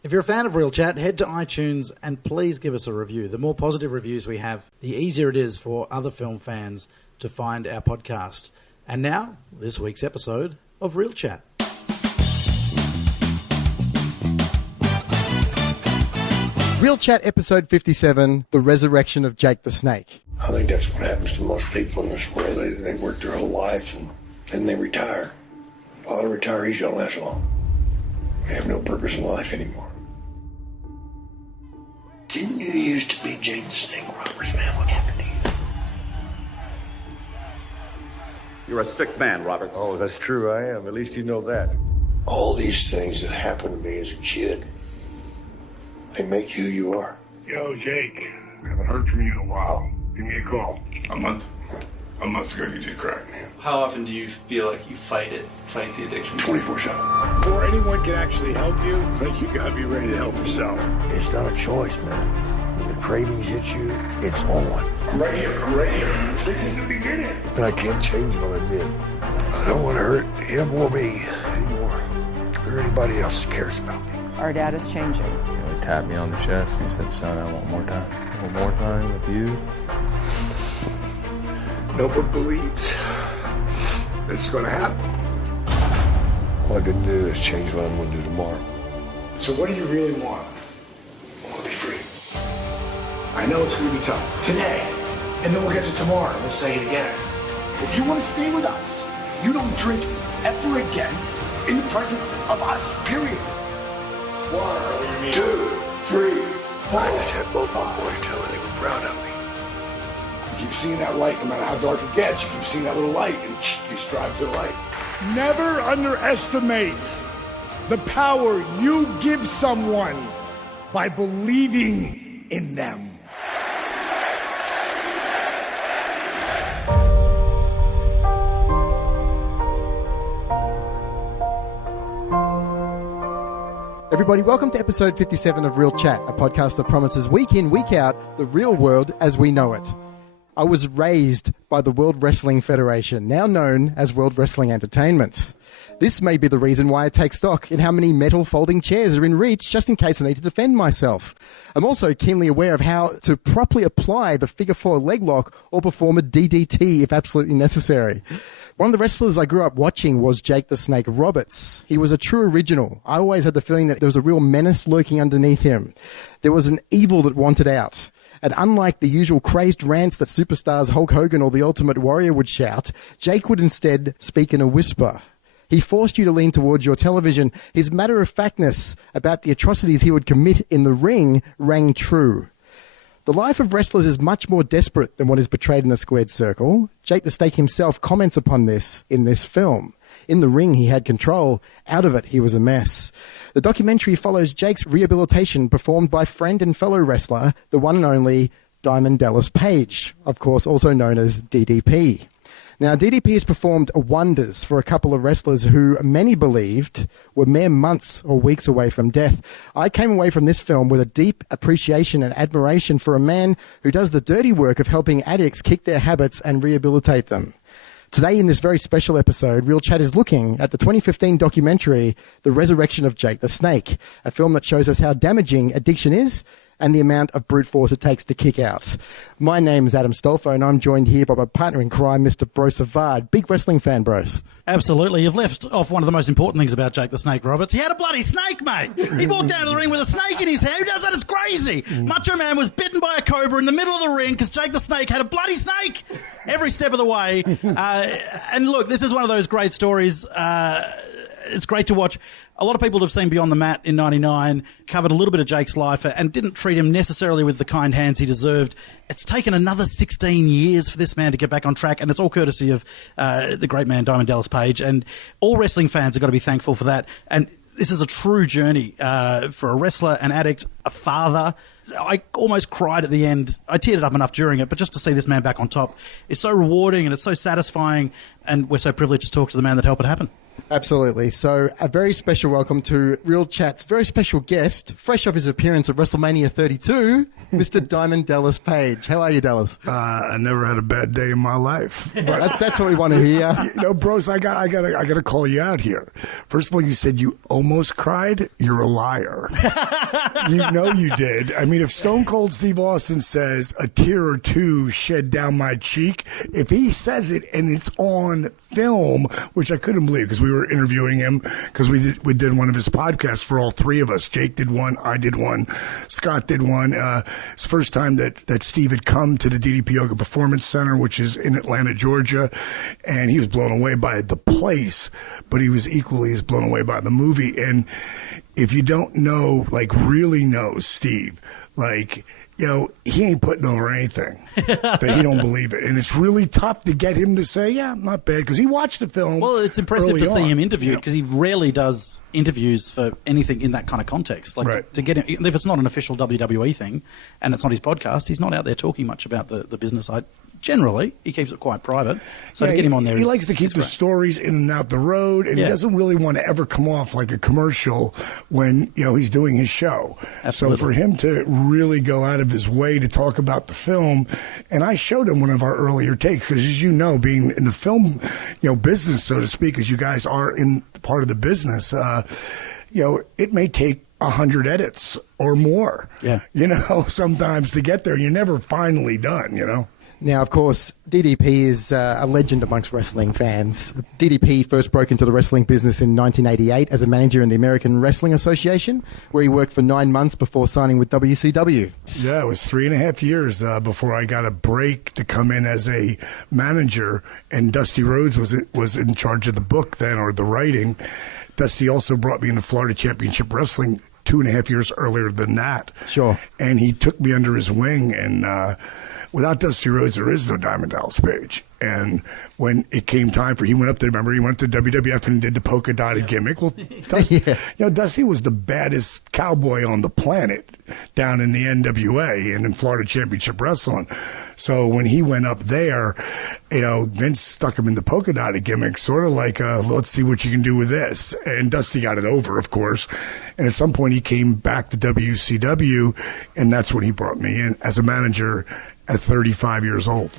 If you're a fan of Real Chat, head to iTunes and please give us a review. The more positive reviews we have, the easier it is for other film fans to find our podcast. And now, this week's episode of Real Chat. Real Chat episode 57, The Resurrection of Jake the Snake. I think that's what happens to most people in this world. They work their whole life and then they retire. A lot of retirees don't last long. They have no purpose in life anymore. Didn't you used to be Jake the Snake Roberts, man? What happened to you? You're a sick man, Robert. Oh, that's true, I am. At least you know that. All these things that happened to me as a kid, they make you who you are. Yo, Jake. Haven't heard from you in a while. Give me a call. A month ago you did crack, man. How often do you feel like you fight the addiction? 24/7. Before anyone can actually help you, you gotta be ready to help yourself. It's not a choice, man. When the cravings hit you, it's on. I'm right here. This is the beginning. And I can't change what I did. I don't want to hurt him or me anymore. Or anybody else that cares about me. Our dad is changing. He tapped me on the chest. He said, son, I want more time. I want more time with you. No one believes it's gonna happen. All I can do is change what I'm going to do tomorrow. So what do you really want? I want to be free. I know it's gonna be tough. Today. And then we'll get to tomorrow and we'll say it again. If you want to stay with us, you don't drink ever again in the presence of us, period. 1, 2, 3, 4. I just had both my boys tell me they were proud of me. You keep seeing that light, no matter how dark it gets, you keep seeing that little light, and you strive to the light. Never underestimate the power you give someone by believing in them. Everybody, welcome to episode 57 of Real Chat, a podcast that promises week in, week out, the real world as we know it. I was raised by the World Wrestling Federation, now known as World Wrestling Entertainment. This may be the reason why I take stock in how many metal folding chairs are in reach, just in case I need to defend myself. I'm also keenly aware of how to properly apply the figure 4 leg lock or perform a D.D.P if absolutely necessary. One of the wrestlers I grew up watching was Jake the Snake Roberts. He was a true original. I always had the feeling that there was a real menace lurking underneath him. There was an evil that wanted out. And unlike the usual crazed rants that superstars Hulk Hogan or the Ultimate Warrior would shout, Jake would instead speak in a whisper. He forced you to lean towards your television. His matter-of-factness about the atrocities he would commit in the ring rang true. The life of wrestlers is much more desperate than what is portrayed in the squared circle. Jake the Snake himself comments upon this in this film. In the ring, he had control. Out of it, he was a mess. The documentary follows Jake's rehabilitation performed by friend and fellow wrestler, the one and only Diamond Dallas Page, of course also known as D.D.P. Now, D.D.P. has performed wonders for a couple of wrestlers who many believed were mere months or weeks away from death. I came away from this film with a deep appreciation and admiration for a man who does the dirty work of helping addicts kick their habits and rehabilitate them. Today, in this very special episode, Real Chat is looking at the 2015 documentary, The Resurrection of Jake the Snake, a film that shows us how damaging addiction is and the amount of brute force it takes to kick out. My name is Adam Stolfo, and I'm joined here by my partner in crime, Mr. Brose Avard. Big wrestling fan, Brose. Absolutely. You've left off one of the most important things about Jake the Snake Roberts. He had a bloody snake, mate. He walked down to the ring with a snake in his hand. Who does that? It's crazy. Macho Man was bitten by a cobra in the middle of the ring because Jake the Snake had a bloody snake every step of the way. And look, this is one of those great stories. It's great to watch. A lot of people have seen Beyond the Mat in 99, covered a little bit of Jake's life and didn't treat him necessarily with the kind hands he deserved. It's taken another 16 years for this man to get back on track, and it's all courtesy of the great man Diamond Dallas Page. And all wrestling fans have got to be thankful for that. And this is a true journey for a wrestler, an addict, a father. I almost cried at the end. I teared it up enough during it, but just to see this man back on top is so rewarding and it's so satisfying, and we're so privileged to talk to the man that helped it happen. Absolutely. So a very special welcome to Real Chat's very special guest, fresh off his appearance at WrestleMania 32, Mr. Diamond Dallas Page. How are you, Dallas? I never had a bad day in my life. But That's what we want to hear. you know, bros, I gotta call you out here. First of all, you said you almost cried. You're a liar. You know you did. I mean, if Stone Cold Steve Austin says a tear or two shed down my cheek, if he says it and it's on film, which I couldn't believe because we were interviewing him because we did one of his podcasts for all three of us. Jake did one, I did one, Scott did one. It's the first time that Steve had come to the D.D.P Yoga Performance Center, which is in Atlanta, Georgia, and he was blown away by the place, but he was equally as blown away by the movie. And if you don't know, like really know Steve, like, you know, he ain't putting over anything that he don't believe it. And it's really tough to get him to say, yeah, not bad, because he watched the film. Well, it's impressive to see him interviewed because Yeah. he rarely does interviews for anything in that kind of context. Like Right. to get him, if it's not an official WWE thing and it's not his podcast, he's not out there talking much about the business. Generally, he keeps it quite private. So to get him on there, he likes to keep the stories in and out the road, and he doesn't really want to ever come off like a commercial when, you know, he's doing his show. Absolutely. So for him to really go out of his way to talk about the film, and I showed him one of our earlier takes because, as you know, being in the film, you know, business, so to speak, as you guys are in part of the business, you know, it may take 100 edits or more. Yeah. You know, sometimes to get there, you're never finally done. You know. Now, of course, DDP is a legend amongst wrestling fans. DDP first broke into the wrestling business in 1988 as a manager in the American Wrestling Association, where he worked for 9 months before signing with WCW. Yeah, it was 3.5 years before I got a break to come in as a manager, and Dusty Rhodes was in charge of the book then, or the writing. Dusty also brought me into Florida Championship Wrestling 2.5 years earlier than that. Sure. And he took me under his wing, and without Dusty Rhodes, there is no Diamond Dallas Page. And when it came time for, he went up to WWF and did the polka dotted gimmick. Well, Dusty, you know, Dusty was the baddest cowboy on the planet down in the NWA and in Florida Championship Wrestling. So when he went up there, you know, Vince stuck him in the polka dotted gimmick, sort of like, let's see what you can do with this. And Dusty got it over, of course. And at some point he came back to WCW, and that's when he brought me in as a manager at 35 years old.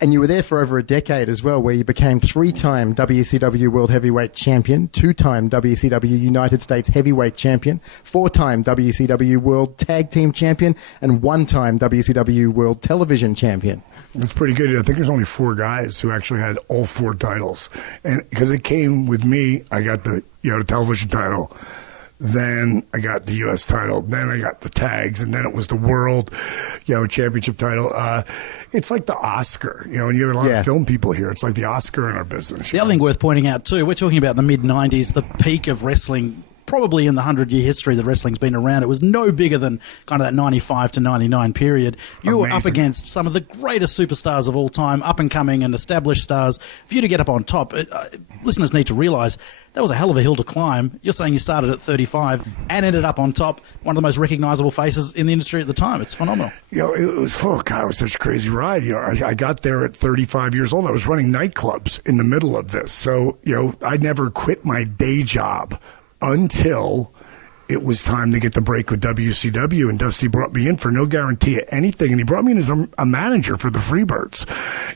And you were there for over a decade as well, where you became 3-time WCW World Heavyweight Champion, 2-time WCW United States Heavyweight Champion, 4-time WCW World Tag Team Champion, and 1-time WCW World Television Champion. It's pretty good. I think there's only 4 guys who actually had all 4 titles. And because it came with me, I got the television title. Then I got the U.S. title. Then I got the tags, and then it was the world, championship title. It's like the Oscar, and you have a lot of film people here. It's like the Oscar in our business. The other thing worth pointing out too, we're talking about the mid-90s, the peak of wrestling. Probably in the 100-year history that wrestling's been around, it was no bigger than kind of that 95 to 99 period. You were up against some of the greatest superstars of all time, up-and-coming and established stars. For you to get up on top, listeners need to realise that was a hell of a hill to climb. You're saying you started at 35 and ended up on top, one of the most recognisable faces in the industry at the time. It's phenomenal. It was, it was such a crazy ride. I got there at 35 years old. I was running nightclubs in the middle of this. So, I never quit my day job until it was time to get the break with WCW, and Dusty brought me in for no guarantee of anything, and he brought me in as a manager for the Freebirds.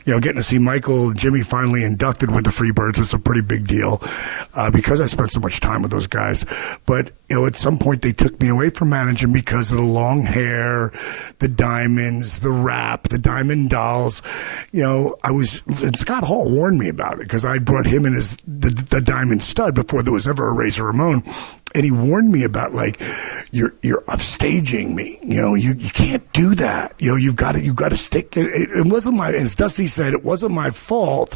Getting to see Michael and Jimmy finally inducted with the Freebirds was a pretty big deal because I spent so much time with those guys. But, at some point they took me away from managing because of the long hair, the diamonds, the rap, the diamond dolls. And Scott Hall warned me about it because I brought him in as the diamond stud before there was ever a Razor Ramon. And he warned me about, you're upstaging me. You can't do that. You've got to stick. It wasn't as Dusty said, it wasn't my fault.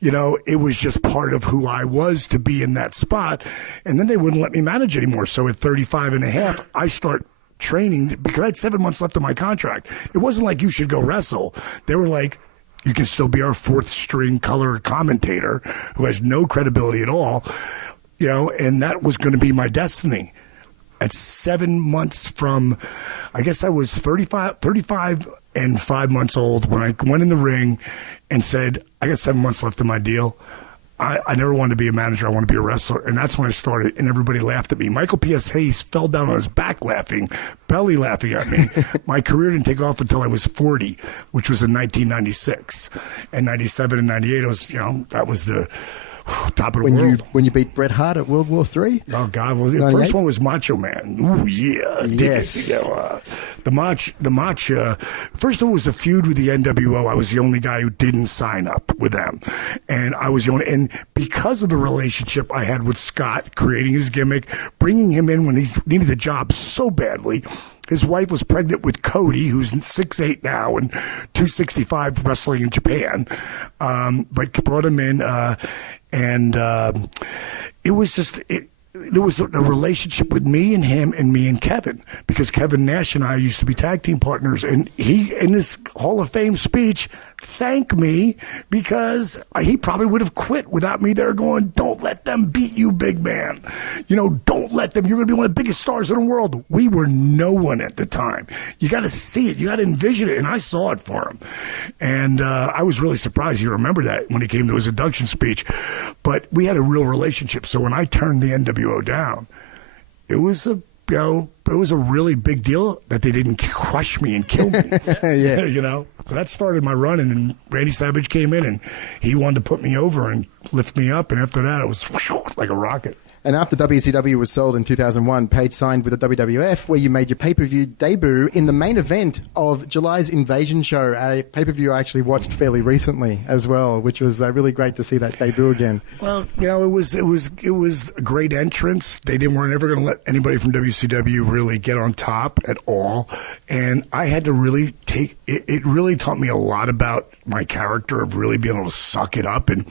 It was just part of who I was to be in that spot. And then they wouldn't let me manage anymore. So at 35 and a half, I start training because I had 7 months left of my contract. It wasn't like you should go wrestle. They were like, you can still be our 4th string color commentator who has no credibility at all. And that was going to be my destiny. At 7 months from, I guess I was 35 and 5 months old when I went in the ring and said, I got 7 months left of my deal. I never wanted to be a manager. I wanted to be a wrestler. And that's when I started, and everybody laughed at me. Michael P.S. Hayes fell down on his back laughing, belly laughing at me. My career didn't take off until I was 40, which was in 1996. And 97 and 98, that was the top of the world. When you beat Bret Hart at World War III? Oh, God. Well, the first one was Macho Man. Ooh, yeah. Yes. The match, first of all, it was a feud with the NWO. I was the only guy who didn't sign up with them. And I was the only, and because of the relationship I had with Scott, creating his gimmick, bringing him in when he needed the job so badly. His wife was pregnant with Cody, who's 6'8" now and 265 wrestling in Japan. But brought him in, and it was just... There was a relationship with me and him and me and Kevin, because Kevin Nash and I used to be tag team partners, and he, in his Hall of Fame speech, thanked me because he probably would have quit without me there going, don't let them beat you, big man. Don't let them. You're going to be one of the biggest stars in the world. We were no one at the time. You got to see it. You got to envision it, and I saw it for him. And I was really surprised he remembered that when he came to his induction speech. But we had a real relationship, so when I turned the NWO down, it was a really big deal that they didn't crush me and kill me. Yeah. So that started my run, and then Randy Savage came in and he wanted to put me over and lift me up, and after that it was like a rocket. And after WCW was sold in 2001, Page signed with the WWF, where you made your pay-per-view debut in the main event of July's Invasion show, a pay-per-view I actually watched fairly recently as well, which was really great to see that debut again. Well, it was a great entrance. They weren't ever going to let anybody from WCW really get on top at all, and I had to really take it. It really taught me a lot about my character, of really being able to suck it up and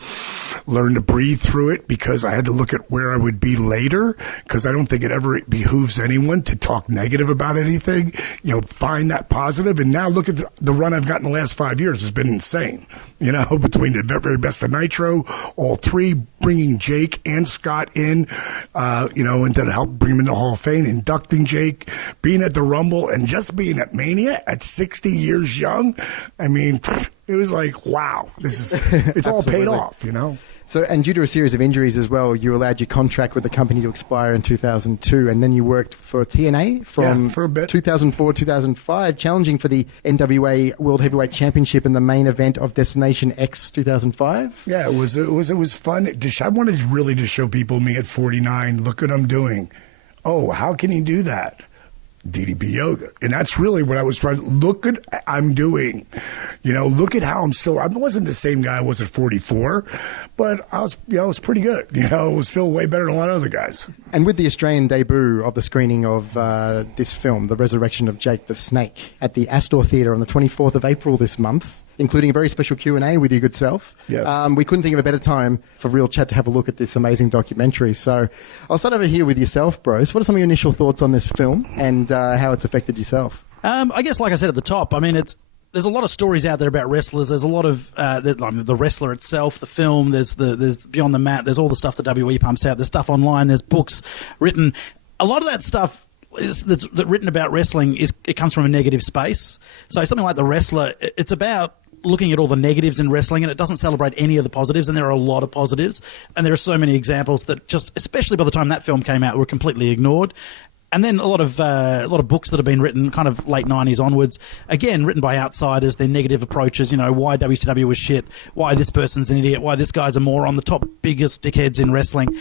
learn to breathe through it, because I had to look at where I would be later, because I don't think it ever behooves anyone to talk negative about anything. Find that positive. And now look at the run I've got in the last 5 years. It's been insane. Between the very best of Nitro, all three, bringing Jake and Scott in, and to help bring him into the Hall of Fame, inducting Jake, being at the Rumble, and just being at Mania at 60 years young. I mean, it was like, wow, it's all paid off, So, and due to a series of injuries as well, you allowed your contract with the company to expire in 2002, and then you worked for TNA for a bit. 2004-2005, challenging for the NWA World Heavyweight Championship in the main event of Destination X 2005. Yeah, it was fun. I wanted really to show people me at 49. Look what I'm doing. Oh, how can he do that? D.D.P. yoga. And that's really what I was trying to look at. I'm doing, look at how I'm still. I wasn't the same guy I was at 44, but I was pretty good. It was still way better than a lot of other guys. And with the Australian debut of the screening of this film, The Resurrection of Jake the Snake, at the Astor Theatre on the 24th of April this month, including a very special Q&A with your good self. Yes. We couldn't think of a better time for Real Chat to have a look at this amazing documentary. So I'll start over here with yourself, Brose. What are some of your initial thoughts on this film and how it's affected yourself? I guess, like I said at the top, there's a lot of stories out there about wrestlers. There's a lot of the wrestler itself, the film. There's Beyond the Mat. There's all the stuff that WE pumps out. There's stuff online. There's books written. A lot of that stuff that's written about wrestling it comes from a negative space. So something like The Wrestler, it's about looking at all the negatives in wrestling, and it doesn't celebrate any of the positives, and there are a lot of positives, and there are so many examples that just, especially by the time that film came out, were completely ignored. And then a lot of books that have been written kind of late 90s onwards, again, written by outsiders, their negative approaches, why WCW was shit, why this person's an idiot, why this guy's a moron, the top biggest dickheads in wrestling.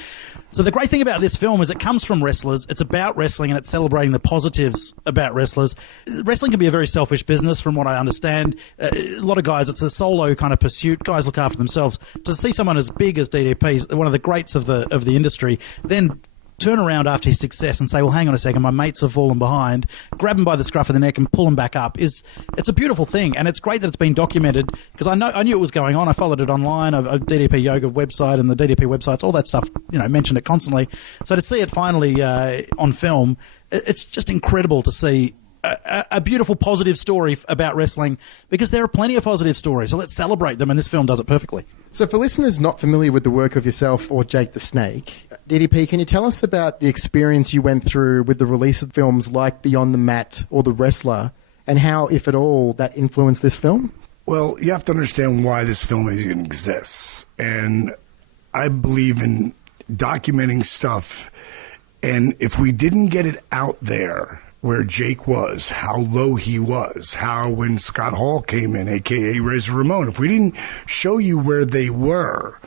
So the great thing about this film is it comes from wrestlers, it's about wrestling, and it's celebrating the positives about wrestlers. Wrestling can be a very selfish business, from what I understand. A lot of guys, it's a solo kind of pursuit. Guys look after themselves. To see someone as big as DDP, one of the greats of the industry, then turn around after his success and say, well, hang on a second, my mates have fallen behind, grab him by the scruff of the neck and pull him back up, it's a beautiful thing. And it's great that it's been documented, because I knew it was going on. I followed it online, a DDP Yoga website and the DDP websites, all that stuff, mentioned it constantly. So to see it finally on film, it's just incredible to see a beautiful, positive story about wrestling, because there are plenty of positive stories. So let's celebrate them, and this film does it perfectly. So for listeners not familiar with the work of yourself or Jake the Snake, DDP, can you tell us about the experience you went through with the release of films like Beyond the Mat or The Wrestler, and how, if at all, that influenced this film? Well, you have to understand why this film even exists. And I believe in documenting stuff, and if we didn't get it out there where Jake was, how low he was, how when Scott Hall came in, a.k.a. Razor Ramon, if we didn't show you where they were,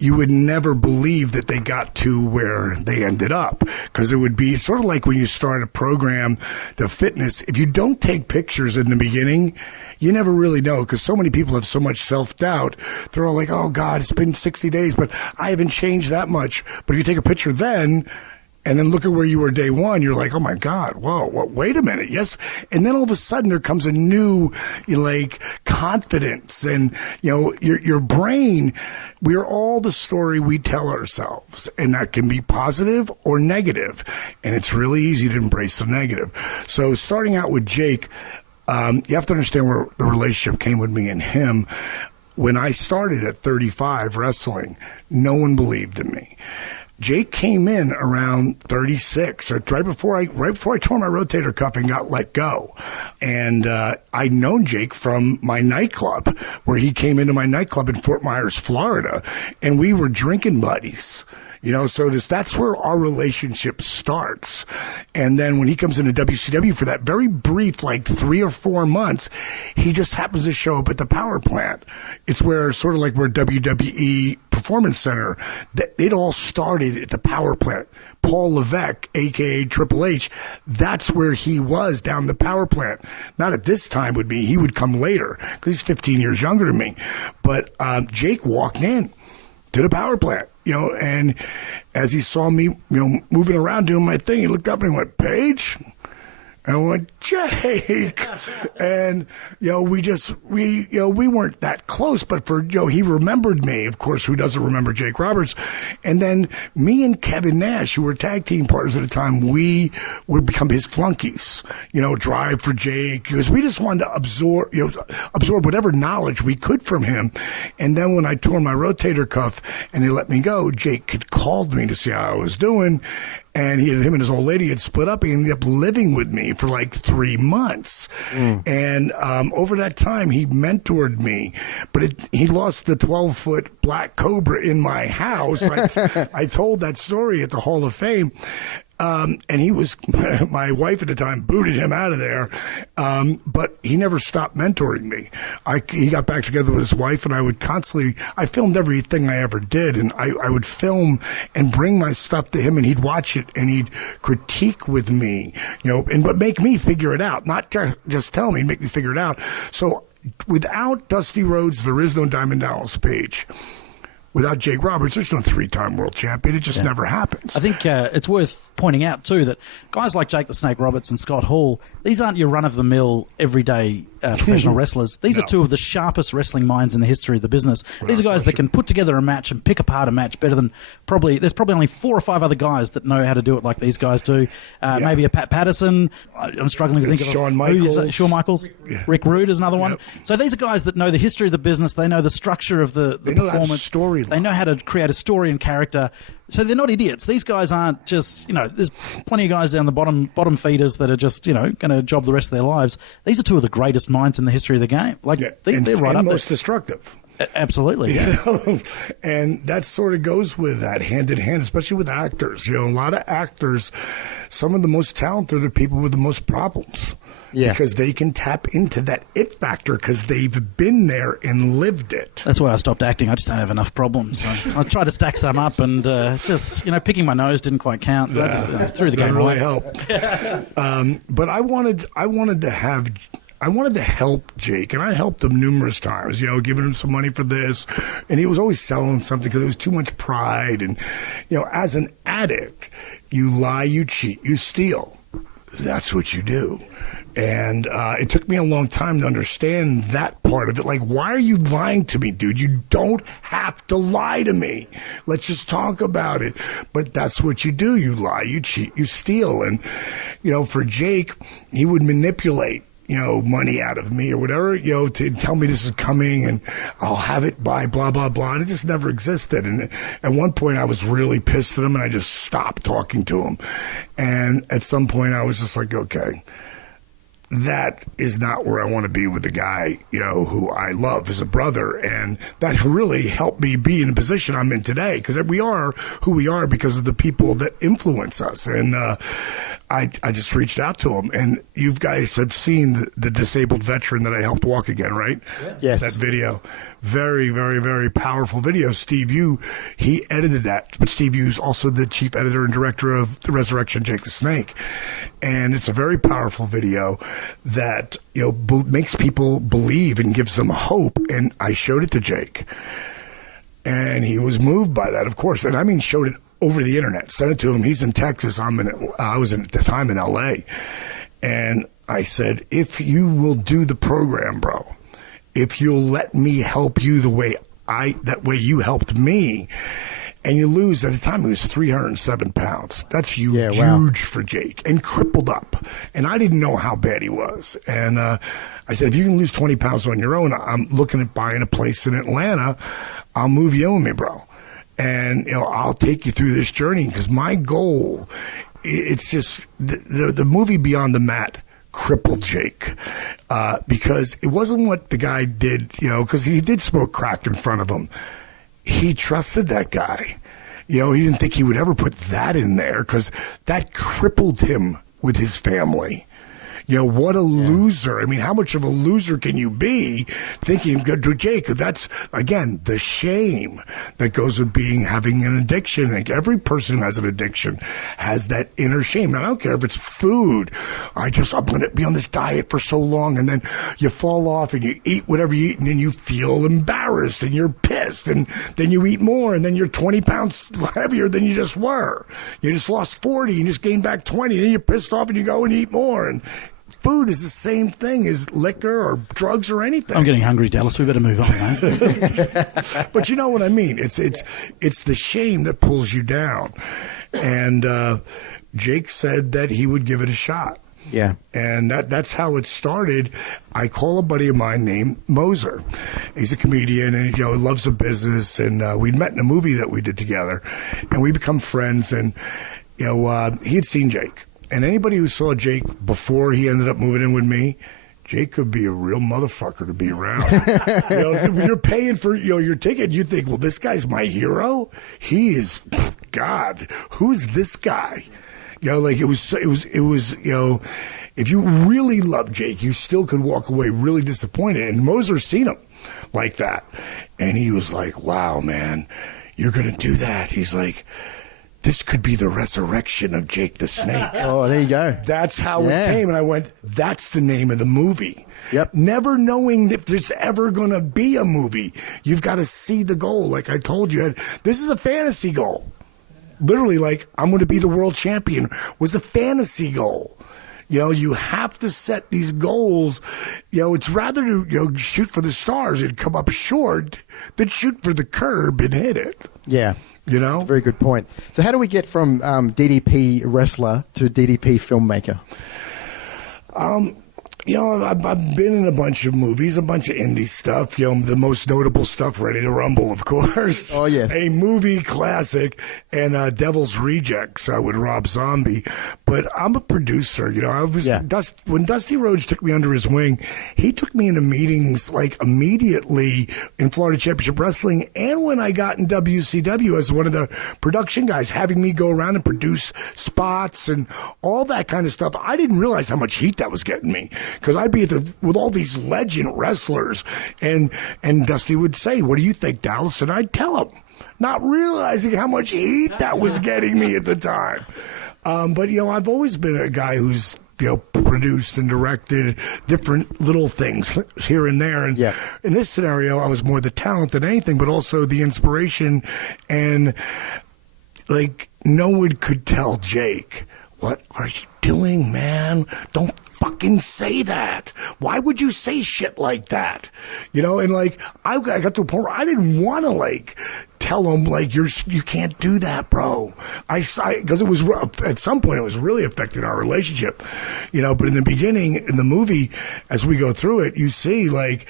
you would never believe that they got to where they ended up, because it would be sort of like when you start a program to fitness. If you don't take pictures in the beginning, you never really know, because so many people have so much self-doubt. They're all like, oh, God, it's been 60 days, but I haven't changed that much. But if you take a picture then, and then look at where you were day one, you're like, oh, my God, whoa, wait a minute, yes. And then all of a sudden there comes a new, confidence. And, your brain, we're all the story we tell ourselves. And that can be positive or negative. And it's really easy to embrace the negative. So starting out with Jake, you have to understand where the relationship came with me and him. When I started at 35 wrestling, no one believed in me. Jake came in around 36, right before I tore my rotator cuff and got let go. And I'd known Jake from my nightclub, where he came into my nightclub in Fort Myers, Florida, and we were drinking buddies. So that's where our relationship starts. And then when he comes into WCW for that very brief, 3 or 4 months, he just happens to show up at the power plant. It's where sort of like where WWE Performance Center, that it all started at the power plant. Paul Levesque, a.k.a. Triple H, that's where he was, down the power plant. Not at this time would be. He would come later, because he's 15 years younger than me. But Jake walked in to the power plant. And as he saw me, moving around doing my thing, he looked up and he went, Paige? And I went, Jake. And, we weren't that close, but he remembered me, of course, who doesn't remember Jake Roberts. And then me and Kevin Nash, who were tag team partners at the time, we would become his flunkies, drive for Jake, because we just wanted to absorb whatever knowledge we could from him. And then when I tore my rotator cuff and they let me go, Jake had called me to see how I was doing. And him and his old lady had split up. He ended up living with me for 3 months. And over that time, he mentored me. But he lost the 12-foot black cobra in my house. I told that story at the Hall of Fame. And my wife at the time booted him out of there. But he never stopped mentoring me. He got back together with his wife, and I filmed everything I ever did. And I would film and bring my stuff to him, and he'd watch it and he'd critique with me, but make me figure it out, not just tell me, make me figure it out. So without Dusty Rhodes, there is no Diamond Dallas Page. Without Jake Roberts, there's no 3-time world champion. It just never happens. I think it's worth pointing out, too, that guys like Jake the Snake Roberts and Scott Hall, these aren't your run-of-the-mill, everyday professional wrestlers. These are two of the sharpest wrestling minds in the history of the business. These are guys that can put together a match and pick apart a match better than there's probably only 4 or 5 other guys that know how to do it like these guys do. Maybe a Pat Patterson. I'm struggling to think of Shawn Michaels. Shawn Michaels. Rick Rude is another one. So these are guys that know the history of the business. They know the structure of the performance. They know how to create a story and character. So they're not idiots. These guys aren't just, there's plenty of guys down the bottom feeders that are just, going to job the rest of their lives. These are two of the greatest minds in the history of the game. They're right up there. Most destructive. Absolutely. And that sort of goes with that hand in hand, especially with actors. A lot of actors, some of the most talented are people with the most problems. Yeah. Because they can tap into that it factor because they've been there and lived it. That's why I stopped acting. I just don't have enough problems. I tried to stack some up and just, picking my nose didn't quite count. So I just threw the game away. Helped. But I wanted to help Jake, and I helped him numerous times, giving him some money for this. And he was always selling something because it was too much pride. And, as an addict, you lie, you cheat, you steal. That's what you do. And it took me a long time to understand that part of it. Why are you lying to me, dude? You don't have to lie to me. Let's just talk about it. But that's what you do. You lie, you cheat, you steal. And, for Jake, he would manipulate, money out of me or whatever, to tell me this is coming and I'll have it by blah, blah, blah. And it just never existed. And at one point I was really pissed at him and I just stopped talking to him. And at some point I was just like, okay, that is not where I want to be with the guy, who I love as a brother. And that really helped me be in the position I'm in today, because we are who we are because of the people that influence us. And I just reached out to him. And you guys have seen the disabled veteran that I helped walk again, right? Yes. That video. Very, very, very powerful video. Steve Yu, he edited that. But Steve Yu's also the chief editor and director of The Resurrection, Jake the Snake. And it's a very powerful video that makes people believe and gives them hope. And I showed it to Jake, and he was moved by that, of course. And I mean, showed it over the internet, sent it to him. He's in Texas. I was at the time in L.A. And I said, if you will do the program, bro, if you'll let me help you that way you helped me, and you lose, at the time he was 307 pounds. That's huge for Jake, and crippled up. And I didn't know how bad he was. And I said, if you can lose 20 pounds on your own, I'm looking at buying a place in Atlanta. I'll move you in with me, bro. And I'll take you through this journey, because my goal, it's just the movie Beyond the Mat crippled Jake, because it wasn't what the guy did, because he did smoke crack in front of him. He trusted that guy. He didn't think he would ever put that in there, because that crippled him with his family. What a loser. I mean, how much of a loser can you be thinking, to Jake, that's, again, the shame that goes with having an addiction. Like, every person who has an addiction has that inner shame. And I don't care if it's food. I'm going to be on this diet for so long, and then you fall off and you eat whatever you eat, and then you feel embarrassed and you're pissed, and then you eat more, and then you're 20 pounds heavier than you just were. You just lost 40 and you just gained back 20, and then you're pissed off and you go and eat more. And food is the same thing as liquor or drugs or anything. I'm getting hungry, Dallas. We better move on, mate. But you know what I mean. It's the shame that pulls you down. And Jake said that he would give it a shot. Yeah. And that's how it started. I call a buddy of mine named Moser. He's a comedian, and he loves the business. And we'd met in a movie that we did together, and we become friends. And he had seen Jake. And anybody who saw Jake before he ended up moving in with me, Jake could be a real motherfucker to be around. When you're paying for your ticket, you think, well, this guy's my hero. He is, God, who's this guy? It was, if you really love Jake, you still could walk away really disappointed. And Moser seen him like that. And he was like, wow, man, you're going to do that. He's like, this could be the resurrection of Jake the Snake. Oh, there you go. That's how it came. And I went, that's the name of the movie. Yep. Never knowing if there's ever going to be a movie. You've got to see the goal. Like I told you, this is a fantasy goal. Literally, like, I'm going to be the world champion was a fantasy goal. You have to set these goals. It's rather to shoot for the stars and come up short than shoot for the curb and hit it. Yeah. That's a very good point. So how do we get from DDP wrestler to DDP filmmaker? I've been in a bunch of movies, a bunch of indie stuff. The most notable stuff, Ready to Rumble, of course. Oh, yes. A movie classic, and Devil's Rejects with Rob Zombie. But I'm a producer. When Dusty Rhodes took me under his wing, he took me into meetings like immediately in Florida Championship Wrestling, and when I got in WCW as one of the production guys, having me go around and produce spots and all that kind of stuff. I didn't realize how much heat that was getting me. Because I'd be with all these legend wrestlers, and Dusty would say, what do you think, Dallas? And I'd tell him, not realizing how much heat that was getting me at the time. But I've always been a guy who's produced and directed different little things here and there. And in this scenario, I was more the talent than anything, but also the inspiration. And like, no one could tell Jake, what are you doing, man? Don't fucking say that. Why would you say shit like that? And like, I got to a point where I didn't want to like tell him like, you can't do that, bro. Because it was, at some point it was really affecting our relationship, but in the beginning, in the movie, as we go through it, you see like,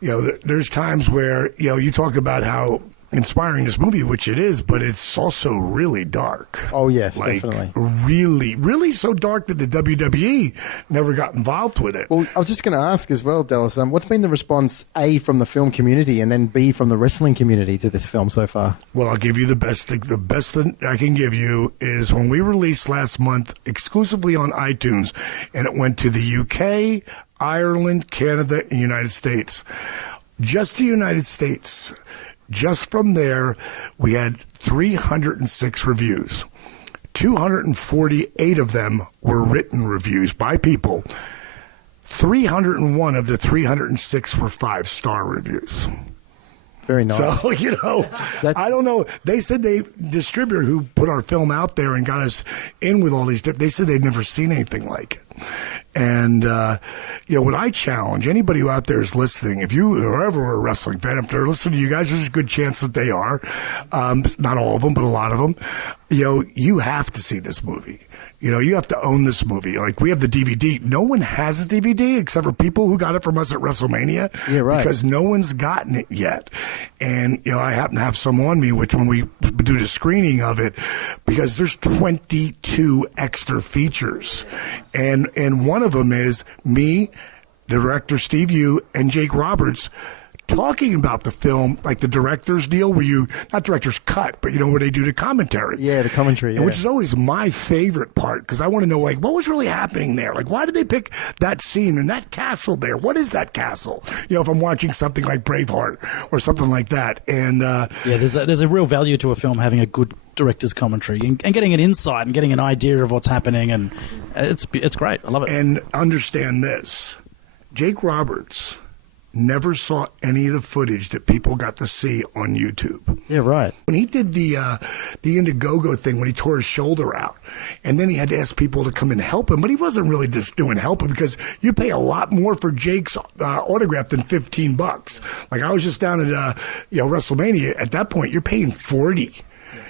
there's times where, you talk about how inspiring this movie, which it is, but it's also really dark. Oh, yes, like, definitely. Really, really so dark that the WWE never got involved with it. Well, I was just going to ask as well, Dallas, what's been the response, A, from the film community, and then B, from the wrestling community to this film so far? Well, I'll give you the best thing. The best thing I can give you is when we released last month exclusively on iTunes, and it went to the UK, Ireland, Canada, and United States. Just the United States. Just from there, we had 306 reviews. 248 of them were written reviews by people. 301 of the 306 were 5-star reviews. Very nice. So, I don't know. They said distributor who put our film out there and got us in with all these, they said they'd never seen anything like it. And, what I challenge anybody who out there is listening, if you are ever a wrestling fan, if they're listening to you guys, there's a good chance that they are. Not all of them, but a lot of them. You have to see this movie. You have to own this movie. Like, we have the DVD. No one has a DVD except for people who got it from us at WrestleMania. Yeah, right. Because no one's gotten it yet. And, I happen to have some on me, which when we do the screening of it, because there's 22 extra features. And one of them is me, the director Steve Yu, and Jake Roberts talking about the film, like the director's deal, not director's cut, but where they do the commentary. Yeah, the commentary, yeah. Which is always my favorite part, because I want to know, like, what was really happening there? Like, why did they pick that scene and that castle there? What is that castle? If I'm watching something like Braveheart or something like that. And there's a real value to a film having a good director's commentary and getting an insight and getting an idea of what's happening, and it's great. I love it. And understand this, Jake Roberts never saw any of the footage that people got to see on YouTube. Yeah, right. When he did the Indiegogo thing, when he tore his shoulder out, and then he had to ask people to come and help him, but he wasn't really just doing helping, because you pay a lot more for Jake's autograph than $15. Like, I was just down at WrestleMania. At that point, you're paying $40.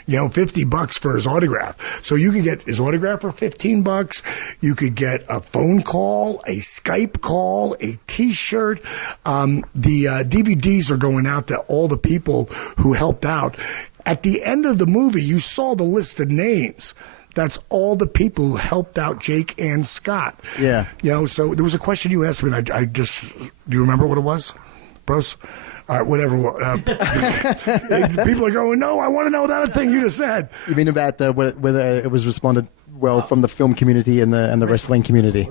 $50 for his autograph. So you could get his autograph for $15. You could get a phone call, a Skype call, a T-shirt. The DVDs are going out to all the people who helped out. At the end of the movie, you saw the list of names. That's all the people who helped out Jake and Scott. Yeah. So there was a question you asked me, and I just, do you remember what it was, Bros? All right, whatever. People are going, no, I want to know that thing you just said. You mean about whether it was responded well from the film community and the wrestling community?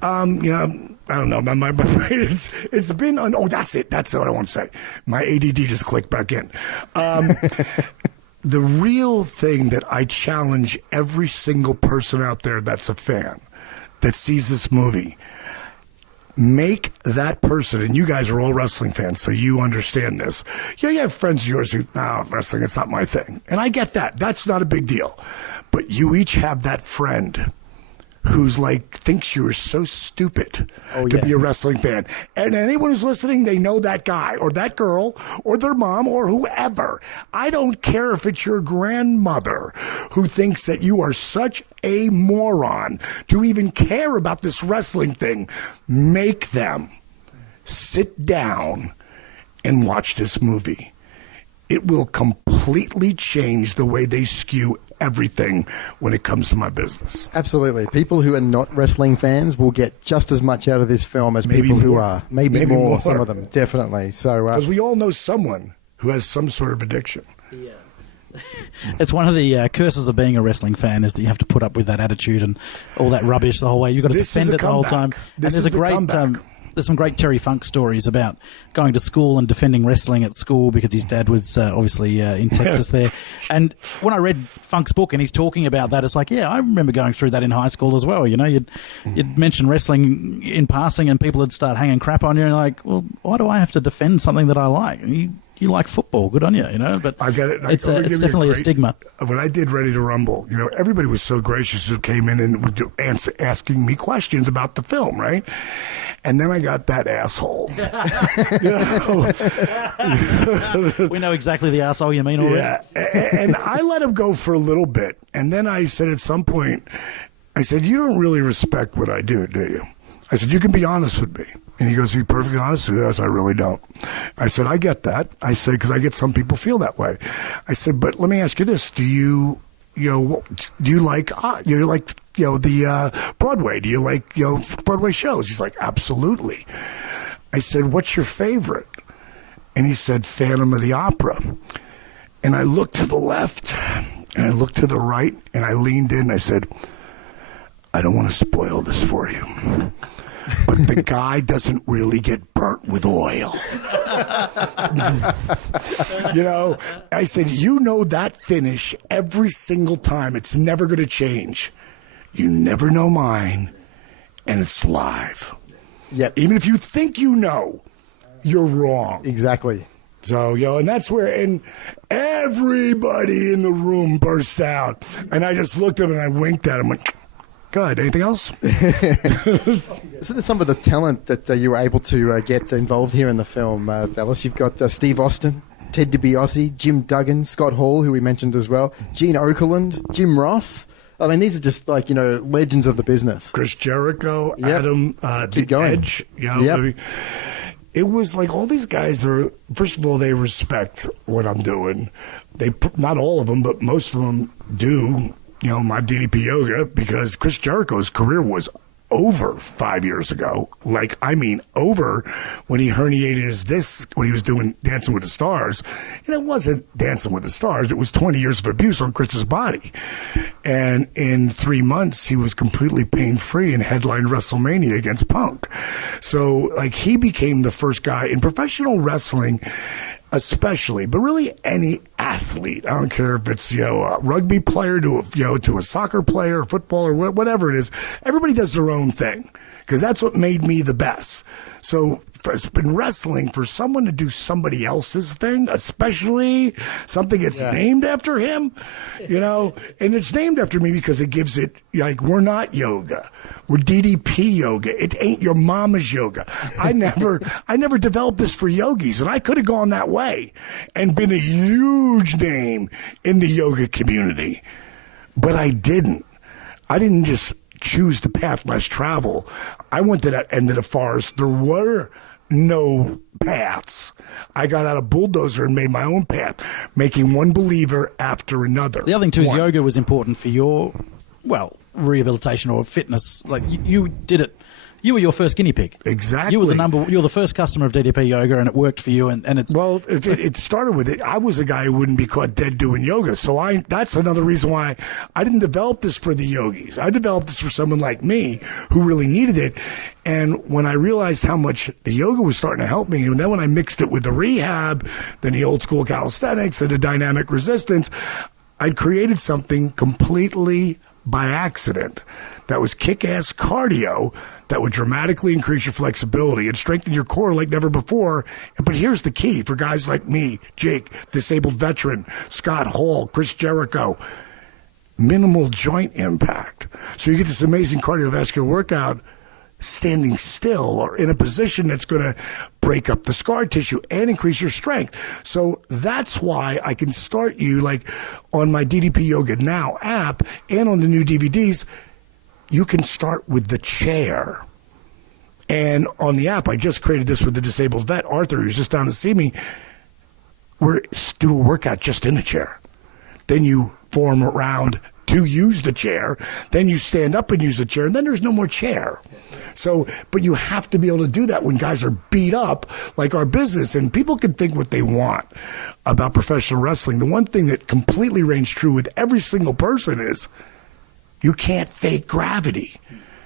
I don't know. My brain, it's been on. Oh, that's it. That's what I want to say. My ADD just clicked back in. The real thing that I challenge every single person out there that's a fan that sees this movie. Make that person, and you guys are all wrestling fans, so you understand this. You have friends of yours who, wrestling, it's not my thing. And I get that. That's not a big deal. But you each have that friend who's like, thinks you're so stupid to be a wrestling fan. And anyone who's listening, they know that guy or that girl or their mom or whoever. I don't care if it's your grandmother who thinks that you are such a moron to even care about this wrestling thing. Make them sit down and watch this movie. It will completely change the way they skew everything when it comes to my business. Absolutely. People who are not wrestling fans will get just as much out of this film as people who are. Maybe more, some of them, definitely. So, because we all know someone who has some sort of addiction. Yeah. It's one of the curses of being a wrestling fan is that you have to put up with that attitude and all that rubbish the whole way. You've got to defend it the whole time. And there's a great... There's some great Terry Funk stories about going to school and defending wrestling at school because his dad was obviously in Texas there. And when I read Funk's book and he's talking about that, it's like, yeah, I remember going through that in high school as well. You'd mention wrestling in passing and people would start hanging crap on you and like, well, why do I have to defend something that I like? You like football, good on you, But I get it. It's definitely a stigma. When I did Ready to Rumble, everybody was so gracious who came in and was asking me questions about the film, right? And then I got that asshole. We know exactly the asshole you mean already. Yeah, and I let him go for a little bit, and then I said at some point, I said, "You don't really respect what I do you?" I said, "You can be honest with me." And he goes, to be perfectly honest with you, I really don't. I said, I get that. I said, because I get some people feel that way. I said, but let me ask you this. Do you like the Broadway? Do you like, Broadway shows? He's like, absolutely. I said, what's your favorite? And he said, Phantom of the Opera. And I looked to the left and I looked to the right and I leaned in and I said, I don't want to spoil this for you, but the guy doesn't really get burnt with oil. I said, that finish every single time. It's never going to change. You never know mine, and it's live. Yep. Even if you think you know, you're wrong. Exactly. So, and that's where, and everybody in the room burst out. And I just looked at him and I winked at him like, good. Anything else? So there's some of the talent that you were able to get involved here in the film, Dallas. You've got Steve Austin, Ted DiBiase, Jim Duggan, Scott Hall, who we mentioned as well, Gene Okerlund, Jim Ross. I mean, these are just legends of the business. Chris Jericho, yep. Adam, Keep The going. Edge. Yep. It was like all these guys are, first of all, they respect what I'm doing. Not all of them, but most of them do, my DDP yoga, because Chris Jericho's career was over 5 years ago. Over when he herniated his disc when he was doing Dancing with the Stars. And it wasn't Dancing with the Stars. It was 20 years of abuse on Chris's body. And in 3 months, he was completely pain-free and headlined WrestleMania against Punk. So, he became the first guy in professional wrestling, especially, but really any athlete. I don't care if it's a rugby player to a soccer player, football, or whatever it is. Everybody does their own thing because that's what made me the best. So it's been wrestling for someone to do somebody else's thing, especially something that's named after him, and it's named after me because it gives it, we're not yoga. We're DDP yoga. It ain't your mama's yoga. I never developed this for yogis, and I could have gone that way and been a huge name in the yoga community, but I didn't. I didn't just choose the path less travel. I went to that end of the forest. There were no paths. I got out a bulldozer and made my own path, making one believer after another. The other thing too is yoga was important for your, rehabilitation or fitness. You did it. You were your first guinea pig. Exactly. You were the first customer of DDP yoga, and it worked for you. And it's it started with it. I was a guy who wouldn't be caught dead doing yoga, so that's another reason why I didn't develop this for the yogis. I developed this for someone like me who really needed it. And when I realized how much the yoga was starting to help me, and then when I mixed it with the rehab, then the old school calisthenics and the dynamic resistance, I'd created something completely by accident that was kick-ass cardio that would dramatically increase your flexibility and strengthen your core like never before. But here's the key for guys like me, Jake, disabled veteran, Scott Hall, Chris Jericho: minimal joint impact. So you get this amazing cardiovascular workout standing still or in a position that's going to break up the scar tissue and increase your strength. So that's why I can start you on my DDP Yoga Now app and on the new DVDs. You can start with the chair. And on the app, I just created this with the disabled vet, Arthur, who's just down to see me. We're do a workout just in a chair. Then you form around to use the chair. Then you stand up and use the chair. And then there's no more chair. So, but you have to be able to do that when guys are beat up like our business. And people can think what they want about professional wrestling. The one thing that completely reigns true with every single person is you can't fake gravity.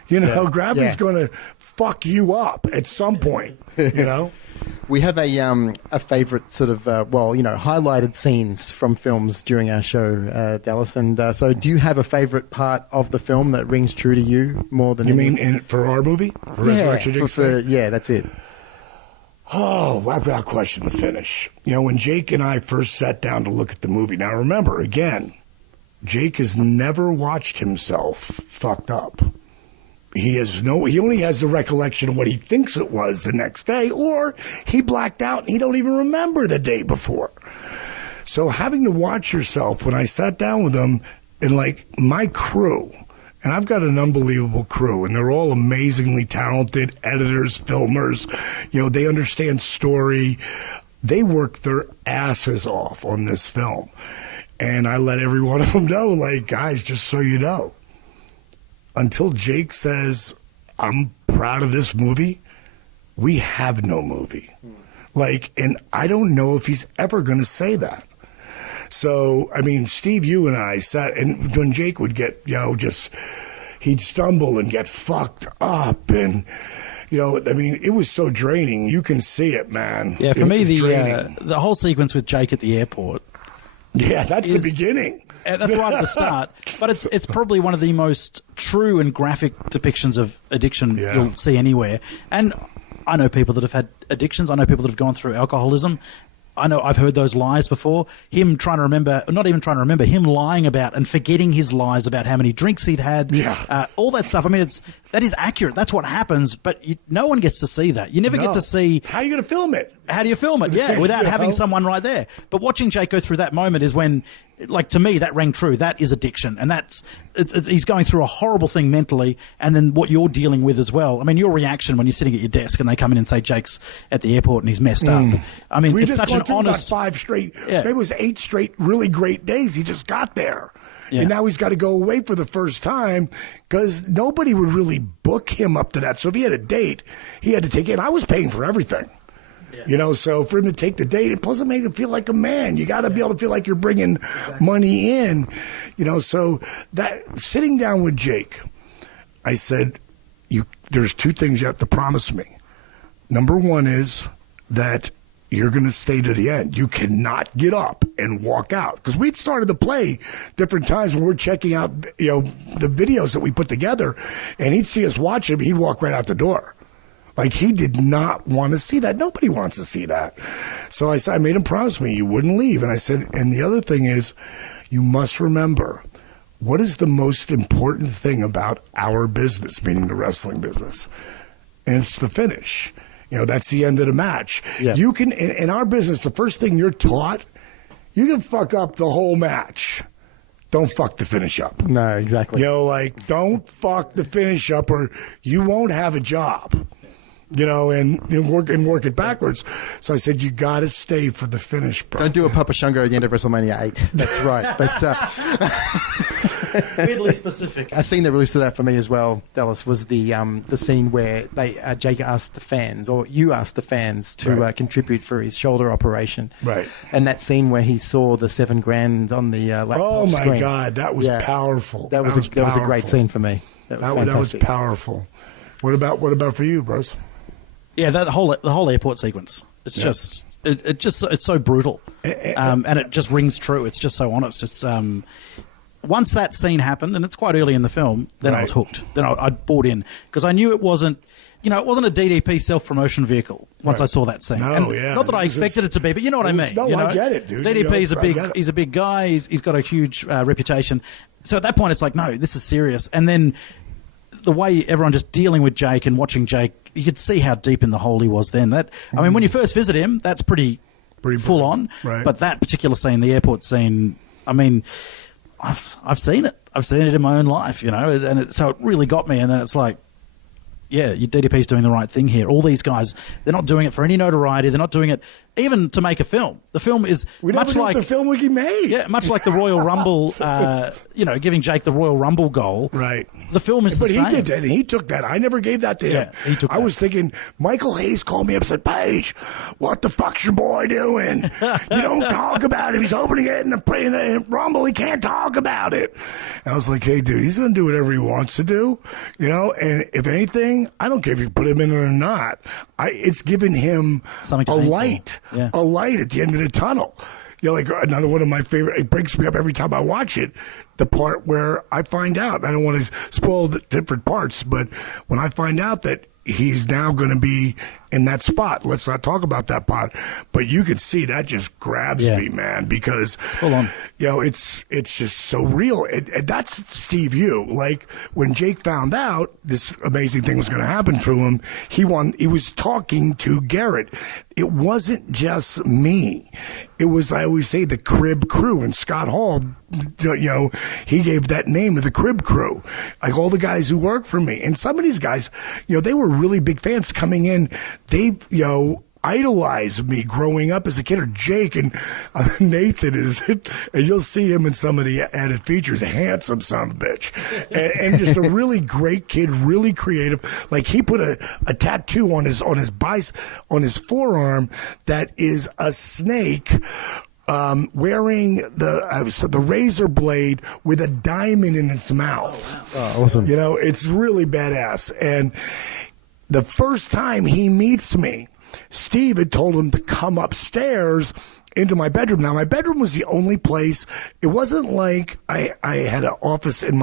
Gravity's going to fuck you up at some point, We have a favorite sort of, highlighted scenes from films during our show, Dallas. And so do you have a favorite part of the film that rings true to you more than mean for our movie? Resurrection? Yeah, that's it. Oh, without question, the finish. When Jake and I first sat down to look at the movie. Now, remember, again, Jake has never watched himself fucked up. He only has the recollection of what he thinks it was the next day, or he blacked out and he don't even remember the day before. So having to watch yourself, when I sat down with him and my crew, And I've got an unbelievable crew, and they're all amazingly talented editors, filmers. They understand story. They work their asses off on this film. And I let every one of them know, like, guys, just so you know, until Jake says, I'm proud of this movie, we have no movie. And I don't know if he's ever going to say that. So, I mean, Steve, you and I sat, and when Jake would get, he'd stumble and get fucked up. And, it was so draining. You can see it, man. Yeah, for me, the whole sequence with Jake at the airport. Yeah, that's the beginning. That's right at the start. But it's probably one of the most true and graphic depictions of addiction you'll see anywhere. And I know people that have had addictions. I know people that have gone through alcoholism. I know I've heard those lies before. Him trying to remember, not even trying to remember, him lying about and forgetting his lies about how many drinks he'd had. Yeah. All that stuff. I mean, that is accurate. That's what happens, but no one gets to see that. You never get to see... How are you going to film it? How do you film it? Yeah, without having someone right there. But watching Jake go through that moment is when, like, to me, that rang true. That is addiction. And he's going through a horrible thing mentally, and then what you're dealing with as well. I mean, your reaction when you're sitting at your desk and they come in and say Jake's at the airport and he's messed up. I mean, it's such an honest... About 5 straight, maybe it was 8 straight really great days. He just got there. Yeah. And now he's got to go away for the first time because nobody would really book him up to that. So if he had a date, he had to take it. I was paying for everything. Yeah. So for him to take the date, it doesn't make him feel like a man. You got to be able to feel like you're bringing money in. So that sitting down with Jake, I said, there's 2 things you have to promise me. Number 1 is that you're going to stay to the end. You cannot get up and walk out. Because we'd started to play different times when we're checking out, the videos that we put together, and he'd see us watch him, he'd walk right out the door. Like, he did not want to see that. Nobody wants to see that. So I said, I made him promise me you wouldn't leave. And I said, and the other thing is, you must remember, what is the most important thing about our business, meaning the wrestling business? And it's the finish. That's the end of the match. Yeah. You can, in our business, the first thing you're taught, you can fuck up the whole match. Don't fuck the finish up. No, exactly. Don't fuck the finish up or you won't have a job. And work it backwards. So I said, you got to stay for the finish, bro. Don't do a Papa Shango at the end of WrestleMania 8. That's right. But weirdly specific. A scene that really stood out for me as well, Dallas, was the scene where Jake asked the fans, or you asked the fans to contribute for his shoulder operation. Right. And that scene where he saw the $7,000 on the laptop screen. Oh my God, that was powerful. That was a great scene for me. That was powerful. What about for you, bros? Yeah, the whole airport sequence. It's just it's so brutal, and it just rings true. It's just so honest. It's once that scene happened, and it's quite early in the film, then I was hooked. Then I bought in because I knew it wasn't a D.D.P. self-promotion vehicle. Once I saw that scene, not that I expected it to be, but you know what I mean. No, I get it, dude. D.D.P. is he's a big guy. He's got a huge reputation. So at that point, it's like, no, this is serious. And then the way everyone just dealing with Jake and watching Jake, you could see how deep in the hole he was then. I mean, when you first visit him, that's pretty full on. Right. But that particular scene, the airport scene, I mean, I've seen it. I've seen it in my own life, and so it really got me. And then it's like, yeah, your DDP's doing the right thing here. All these guys, they're not doing it for any notoriety. They're not doing it even to make a film. The film is much like the film we made. Yeah, much like the Royal Rumble. Giving Jake the Royal Rumble goal. Right. The film is the same. But he did that, and he took that. I never gave that to him. Yeah, he took that. I was thinking, Michael Hayes called me up and said, Paige, what the fuck's your boy doing? You don't talk about it. He's opening it in the Rumble. He can't talk about it. And I was like, hey, dude, he's going to do whatever he wants to do. And if anything, I don't care if you put him in it or not. It's giving him a light. Yeah. A light at the end of the tunnel. Like another one of my favorite, it breaks me up every time I watch it, the part where I find out, I don't want to spoil the different parts, but when I find out that he's now going to be in that spot. Let's not talk about that pot. But you can see that just grabs me, man, because it's full on. It's just so real. And that's Steve Yu. Like when Jake found out this amazing thing was going to happen to him, he was talking to Garrett. It wasn't just me. It was, I always say, the Crib Crew. And Scott Hall, he gave that name of the Crib Crew. Like all the guys who work for me. And some of these guys, they were really big fans coming in. They, idolized me growing up as a kid, or Jake, and Nathan is, and you'll see him in some of the added features, a handsome son of a bitch, and just a really great kid, really creative. Like he put a tattoo on his forearm that is a snake wearing the razor blade with a diamond in its mouth. Oh, awesome. It's really badass. And the first time he meets me, Steve had told him to come upstairs into my bedroom. Now, my bedroom was the only place. It wasn't like I had an office in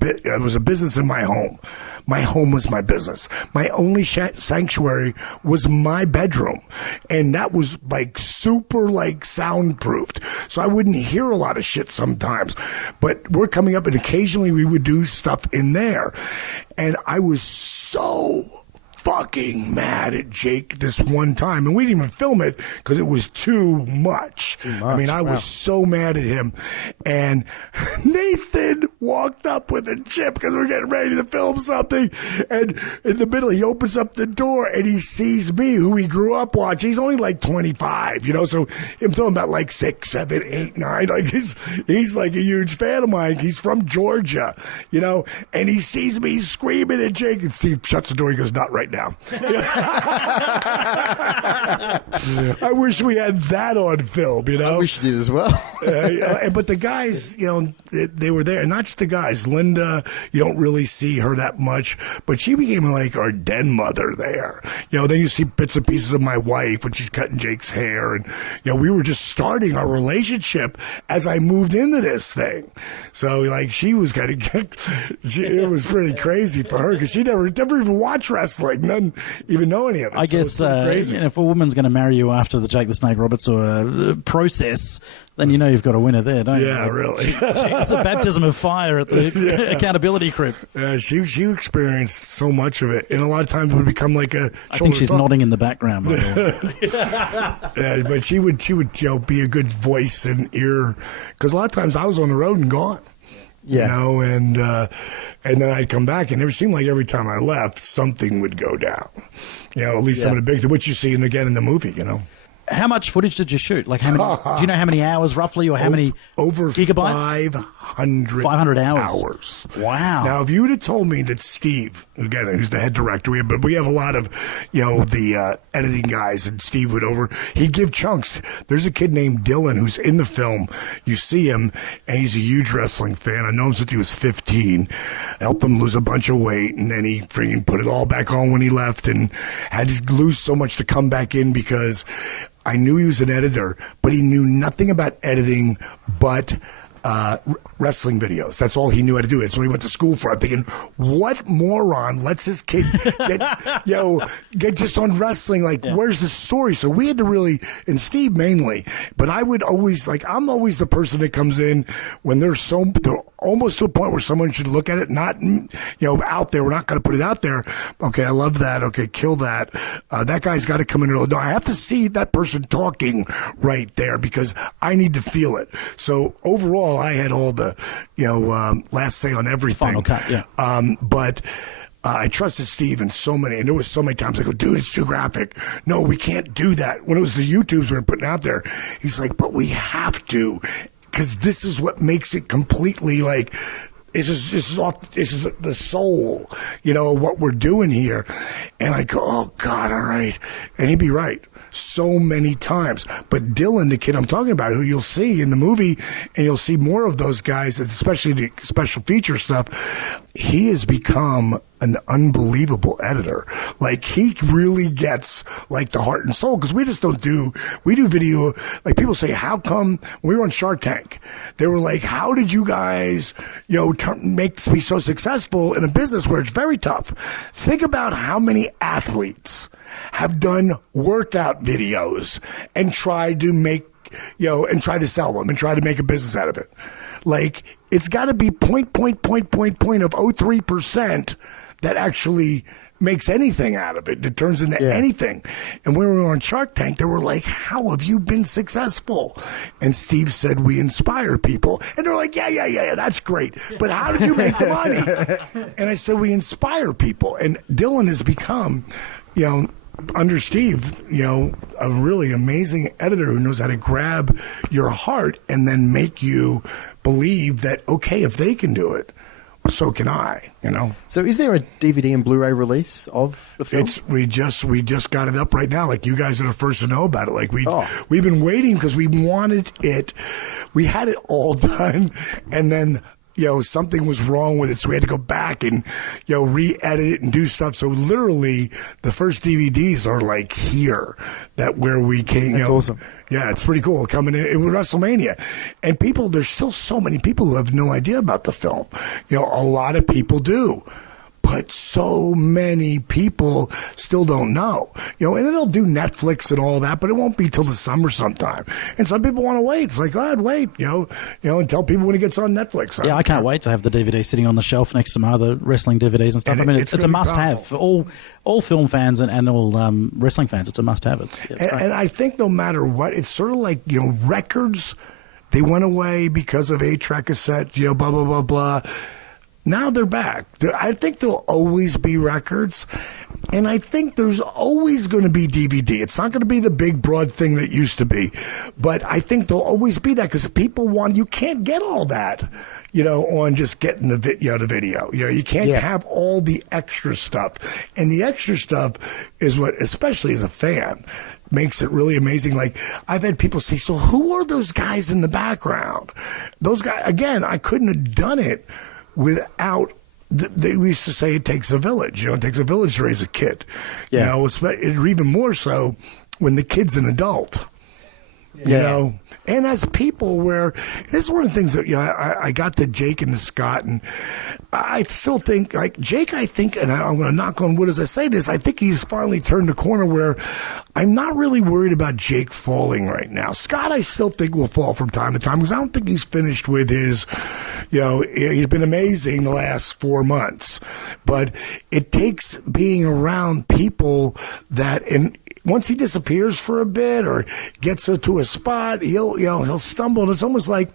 it was a business in my home. My home was my business. My only sanctuary was my bedroom. And that was super soundproofed. So I wouldn't hear a lot of shit sometimes. But we're coming up and occasionally we would do stuff in there. And I was so fucking mad at Jake this one time, and we didn't even film it because it was too much. I mean, I was so mad at him, and Nathan walked up with a chip because we're getting ready to film something, and in the middle he opens up the door and he sees me, who he grew up watching. He's only 25, so I'm talking about 6, 7, 8, 9. He's like a huge fan of mine. He's from Georgia, and he sees me screaming at Jake, and Steve shuts the door. He goes, "Not right now." I wish we had that on film, I wish you did as well. But the guys, they were there. And not just the guys. Linda, you don't really see her that much, but she became our den mother there. Then you see bits and pieces of my wife when she's cutting Jake's hair. And, we were just starting our relationship as I moved into this thing. So, she was kind of, it was pretty crazy for her because she never even watched wrestling. Doesn't even know any of it. I guess if a woman's going to marry you after the Jake the Snake Roberts process, then you've got a winner there, don't you? Yeah, really. It's a baptism of fire at the accountability crib. Yeah, she experienced so much of it, and a lot of times it would become like a. I think she's nodding in the background. Yeah, but she would be a good voice and ear, because a lot of times I was on the road and gone. Yeah. And then I'd come back, and it seemed like every time I left, something would go down. At least some of the big, which you see again in the movie, How much footage did you shoot? How many? Do you know how many hours roughly, or how many over gigabytes? 500 hours. Wow. Now, if you would have told me that Steve, again, who's the head director, we have a lot of, the editing guys, and Steve he'd give chunks. There's a kid named Dylan who's in the film. You see him, and he's a huge wrestling fan. I know him since he was 15. Helped him lose a bunch of weight, and then he freaking put it all back on when he left, and had to lose so much to come back in because I knew he was an editor, but he knew nothing about editing but wrestling videos. That's all he knew how to do. That's what he went to school for. I'm thinking, what moron lets his kid get just on wrestling? Where's the story? So we had to really, and Steve mainly, but I would always, I'm always the person that comes in when they're almost to a point where someone should look at it, not, out there. We're not going to put it out there. Okay, I love that. Okay, kill that. That guy's got to come in. No, I have to see that person talking right there because I need to feel it. So overall, I had all the, last say on everything. Final cut, yeah. But I trusted Steve in so many, and there was so many times I go, dude, it's too graphic. No, we can't do that. When it was the YouTubes we were putting out there, he's like, but we have to, because this is what makes it completely this is the soul, what we're doing here. And I go, oh God, all right. And he'd be right so many times. But Dylan, the kid I'm talking about, who you'll see in the movie, and you'll see more of those guys, especially the special feature stuff, he has become an unbelievable editor. He really gets the heart and soul, because we do video. People say, how come when we were on Shark Tank, they were like, how did you guys, make me so successful in a business where it's very tough? Think about how many athletes have done workout videos and tried to make, and try to sell them and try to make a business out of it. Like, it's got to be 0.03% that actually makes anything out of it. It turns into anything. And when we were on Shark Tank, they were like, how have you been successful? And Steve said, we inspire people. And they're like, yeah, that's great. But how did you make the money? And I said, we inspire people. And Dylan has become, under Steve, a really amazing editor who knows how to grab your heart and then make you believe that, okay, if they can do it, so can I, So is there a DVD and Blu-ray release of the film? We just got it up right now. Like, you guys are the first to know about it. Like, we've been waiting because we wanted it. We had it all done, and then something was wrong with it, so we had to go back and, re-edit it and do stuff. So literally, the first DVDs are like here, where we came. That's awesome. Yeah, it's pretty cool coming in with WrestleMania. And there's still so many people who have no idea about the film. A lot of people do. But so many people still don't know, and it'll do Netflix and all that, but it won't be till the summer sometime. And some people want to wait. It's like, go ahead, wait, and tell people when it gets on Netflix. Yeah, I can't wait to have the DVD sitting on the shelf next to my other wrestling DVDs and stuff. And it's a must-have for all film fans and all wrestling fans. It's a must-have. And I think no matter what, it's sort of like, records, they went away because of 8-track cassette, blah, blah, blah, blah. Now they're back. I think there'll always be records, and I think there's always going to be DVD. It's not going to be the big, broad thing that it used to be, but I think there'll always be that because people you can't get all that, on just getting the video. You can't have all the extra stuff, and the extra stuff is what, especially as a fan, makes it really amazing. Like, I've had people say, so who are those guys in the background? Those guys, again, I couldn't have done it without, we used to say it takes a village. It takes a village to raise a kid. Even more so when the kid's an adult. And as people, this is one of the things that I got to Jake and to Scott, and I still think, like, Jake, and I'm going to knock on wood as I say this, I think he's finally turned the corner where I'm not really worried about Jake falling right now. Scott, I still think will fall from time to time because I don't think he's finished with his, he's been amazing the last 4 months, but it takes being around people that, and once he disappears for a bit or gets to a spot, he'll stumble. And it's almost like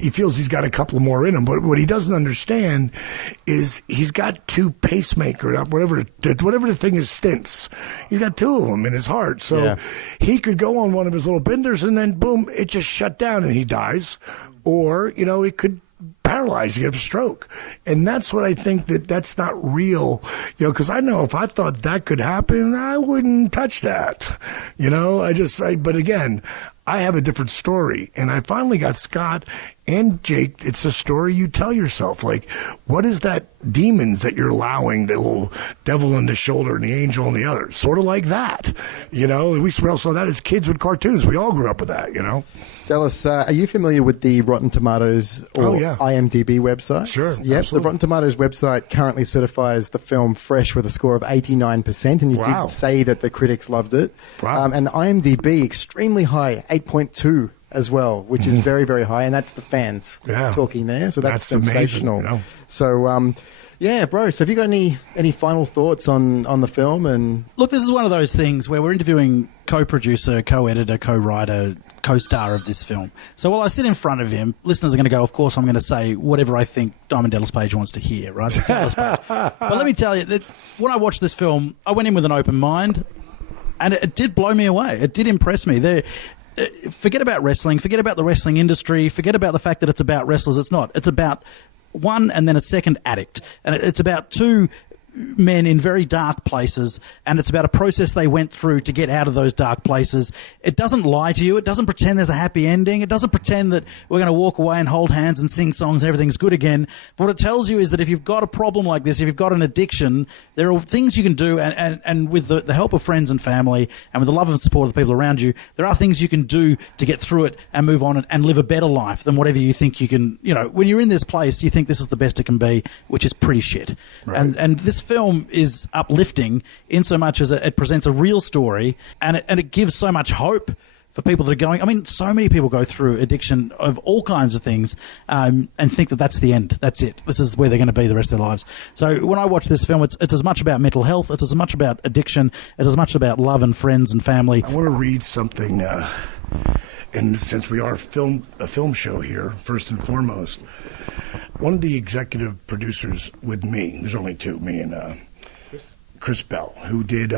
he feels he's got a couple more in him. But what he doesn't understand is he's got 2 pacemakers, whatever the thing is, stents. He's got 2 of them in his heart. So he could go on one of his little benders and then, boom, it just shut down and he dies. Or, it could paralyzed, you have a stroke. And that's what I think that's not real, because I know if I thought that could happen, I wouldn't touch that, but again, I have a different story. And I finally got Scott and Jake. It's a story you tell yourself. Like, what is that demons that you're allowing, the little devil on the shoulder and the angel on the other? Sort of like that, We all saw that as kids with cartoons. We all grew up with that, Dallas, are you familiar with the Rotten Tomatoes or IMDb website? Sure. Yep. Absolutely. The Rotten Tomatoes website currently certifies the film fresh with a score of 89%, and you did say that the critics loved it. Wow. And IMDb, extremely high, 8.2 as well, which is very, very high, and that's the fans talking there, so that's sensational. Amazing, So, Brose, have you got any final thoughts on the film? And look, this is one of those things where we're interviewing co-producer, co-editor, co-writer, co-star of this film. So while I sit in front of him, listeners are going to go, of course, I'm going to say whatever I think Diamond Dallas Page wants to hear, right? But let me tell you, that when I watched this film, I went in with an open mind, and it did blow me away. It did impress me. Forget about wrestling, forget about the wrestling industry, forget about the fact that it's about wrestlers. It's not. It's about one and then a second addict. And it's about 2 men in very dark places, and it's about a process they went through to get out of those dark places. It doesn't lie to you. It doesn't pretend there's a happy ending. It doesn't pretend that we're going to walk away and hold hands and sing songs and everything's good again. But what it tells you is that if you've got a problem like this, if you've got an addiction, there are things you can do, and with the help of friends and family and with the love and support of the people around you, there are things you can do to get through it and move on and live a better life than whatever you think you can. When you're in this place, you think this is the best it can be, which is pretty shit. Right. And this this film is uplifting in so much as it presents a real story, and it gives so much hope for people that are going. I mean, so many people go through addiction of all kinds of things and think that that's the end. That's it. This is where they're going to be the rest of their lives. So when I watch this film, it's as much about mental health, it's as much about addiction, it's as much about love and friends and family. I want to read something, and since we are a film show here, first and foremost, one of the executive producers with me, there's only two, me and Chris Bell, who did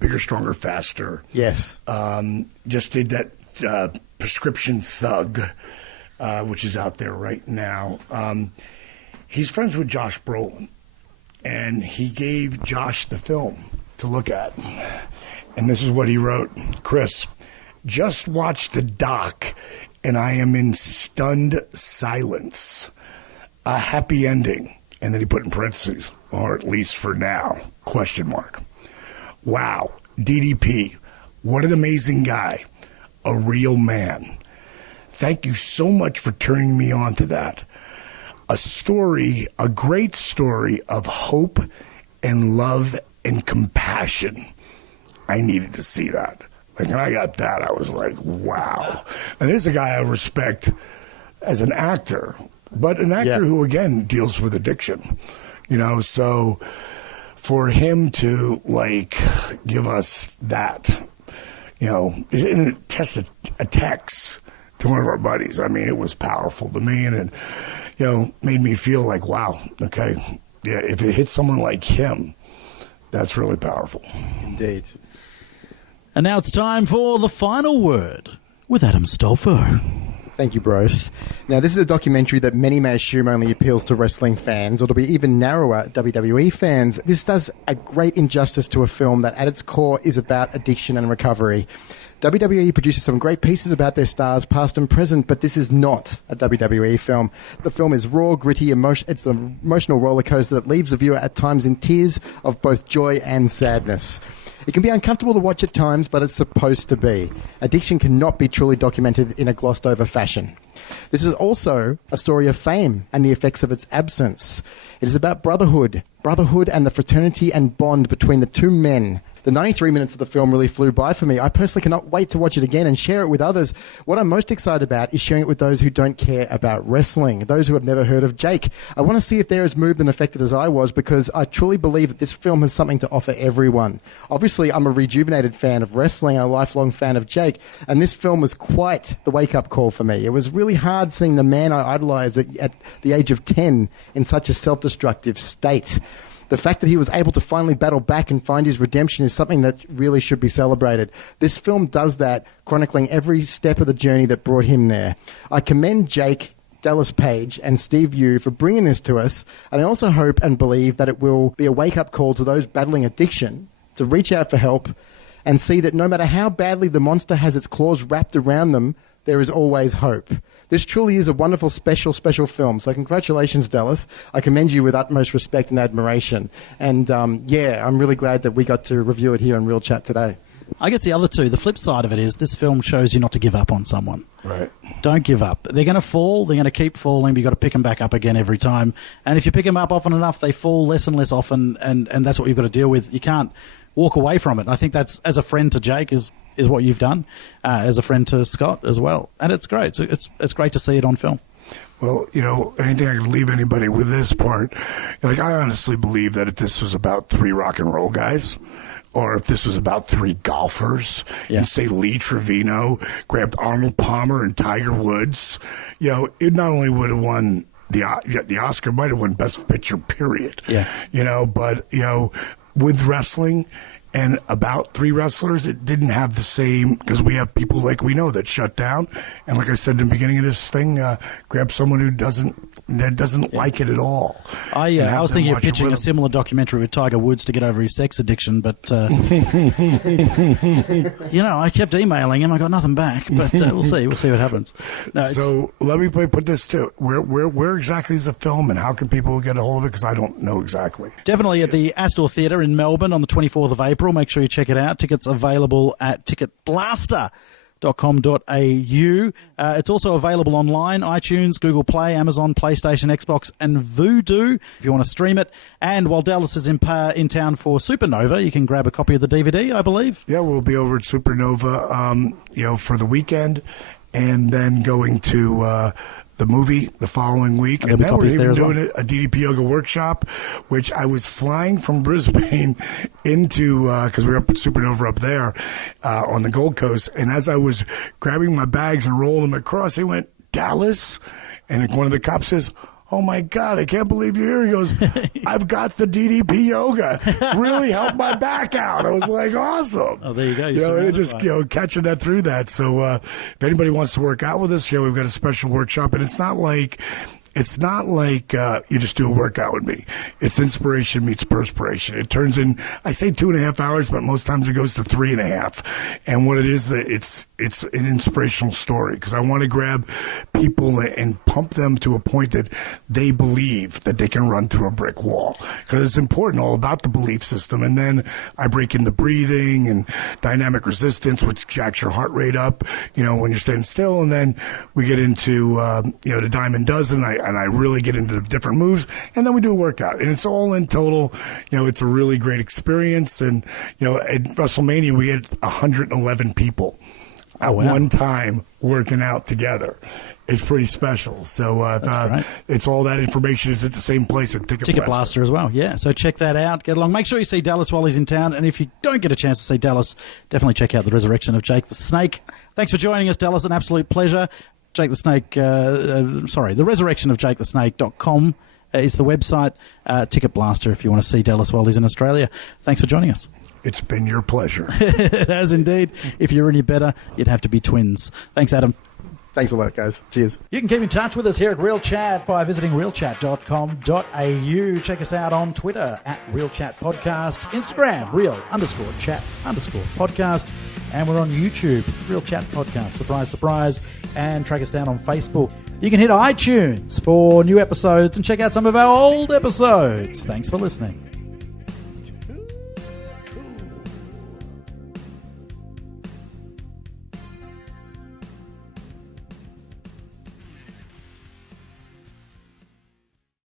Bigger, Stronger, Faster. Yes. Just did that Prescription Thug, which is out there right now. He's friends with Josh Brolin, and he gave Josh the film to look at. And this is what he wrote. Chris, just watched the doc, and I am in stunned silence. A happy ending. And then he put in parentheses, or at least for now, question mark. Wow, D.D.P., what an amazing guy. A real man. Thank you so much for turning me on to that. A story, a great story of hope and love and compassion. I needed to see that. Like, when I got that, I was like, wow. And there's a guy I respect as an actor, but an actor who, again, deals with addiction. So for him to, give us that, and test a text to one of our buddies, I mean, it was powerful to me, and it, made me feel like, wow, okay, yeah, if it hits someone like him, that's really powerful. Indeed. And now it's time for The Final Word with Adam Stolfo. Thank you, Brose. Now, this is a documentary that many may assume only appeals to wrestling fans, or to be even narrower, WWE fans. This does a great injustice to a film that at its core is about addiction and recovery. WWE produces some great pieces about their stars, past and present, but this is not a WWE film. The film is raw, gritty, it's the emotional roller coaster that leaves the viewer at times in tears of both joy and sadness. It can be uncomfortable to watch at times, but it's supposed to be. Addiction cannot be truly documented in a glossed-over fashion. This is also a story of fame and the effects of its absence. It is about brotherhood and the fraternity and bond between the two men. The 93 minutes of the film really flew by for me. I personally cannot wait to watch it again and share it with others. What I'm most excited about is sharing it with those who don't care about wrestling, those who have never heard of Jake. I want to see if they're as moved and affected as I was, because I truly believe that this film has something to offer everyone. Obviously, I'm a rejuvenated fan of wrestling and a lifelong fan of Jake, and this film was quite the wake-up call for me. It was really hard seeing the man I idolized at the age of 10 in such a self-destructive state. The fact that he was able to finally battle back and find his redemption is something that really should be celebrated. This film does that, chronicling every step of the journey that brought him there. I commend Jake, Dallas Page, and Steve Yu for bringing this to us, and I also hope and believe that it will be a wake-up call to those battling addiction to reach out for help and see that no matter how badly the monster has its claws wrapped around them, there is always hope. This truly is a wonderful, special film. So congratulations, Dallas. I commend you with utmost respect and admiration. And I'm really glad that we got to review it here on Real Chat today. I guess the flip side of it is this film shows you not to give up on someone. Right. Don't give up. They're going to fall. They're going to keep falling. But you've got to pick them back up again every time. And if you pick them up often enough, they fall less and less often. And that's what you've got to deal with. You can't walk away from it. And I think that's, as a friend to Jake, is what you've done, as a friend to Scott as well. And it's great. So it's great to see it on film. Well, anything I can leave anybody with this part, I honestly believe that if this was about three rock and roll guys, or if this was about three golfers, and say Lee Trevino grabbed Arnold Palmer and Tiger Woods, it not only would have won the Oscar, might have won Best Picture, period. Yeah. But with wrestling and about three wrestlers, it didn't have the same, because we have people like we know that shut down, and like I said in the beginning of this thing, grab someone who doesn't like it at all. I was thinking of pitching a similar documentary with Tiger Woods to get over his sex addiction, but I kept emailing him. I got nothing back, but we'll see what happens. No, so let me put this too. Where exactly is the film, and how can people get a hold of it? Because I don't know exactly. Definitely at the Astor Theatre in Melbourne on the 24th of April. Make sure you check it out. Tickets available at Ticket Blaster. It's also available online, iTunes, Google Play, Amazon, PlayStation, Xbox, and Vudu if you want to stream it. And while Dallas is in town for Supernova, you can grab a copy of the DVD, I believe. Yeah, we'll be over at Supernova, for the weekend, and then going to the movie the following week. And then we're even doing a D.D.P. yoga workshop, which I was flying from Brisbane into, because we were up at Supernova up there on the Gold Coast. And as I was grabbing my bags and rolling them across, they went, Dallas? And one of the cops says, oh, my God, I can't believe you're here. He goes, I've got the D.D.P. yoga. Really helped my back out. I was like, awesome. Oh, there you go. And just catching that through that. So if anybody wants to work out with us, we've got a special workshop. And it's not like you just do a workout with me. It's inspiration meets perspiration. It turns in, I say 2.5 hours, but most times it goes to 3.5. And what it is, it's an inspirational story, because I want to grab people and pump them to a point that they believe that they can run through a brick wall, because it's important, all about the belief system. And then I break in the breathing and dynamic resistance, which jacks your heart rate up, when you're standing still. And then we get into, the Diamond Dozen. And I really get into the different moves, and then we do a workout, and it's all in total. It's a really great experience. And at WrestleMania we had 111 people at one time working out together. It's pretty special. So it's all that information is at the same place at Ticket Blaster as well. Yeah, so check that out. Get along. Make sure you see Dallas while he's in town, and if you don't get a chance to see Dallas, definitely check out The Resurrection of Jake the Snake. Thanks for joining us, Dallas. An absolute pleasure. Jake the Snake, the resurrection of JakeTheSnake.com is the website. Ticket Blaster if you want to see Dallas while he's in Australia. Thanks for joining us. It's been your pleasure. It has indeed. If you're any better, you'd have to be twins. Thanks, Adam. Thanks a lot, guys. Cheers. You can keep in touch with us here at Real Chat by visiting realchat.com.au. Check us out on Twitter at Real Chat Podcast, Instagram, Real_Chat_Podcast, and we're on YouTube, Real Chat Podcast, surprise, surprise, and track us down on Facebook. You can hit iTunes for new episodes and check out some of our old episodes. Thanks for listening.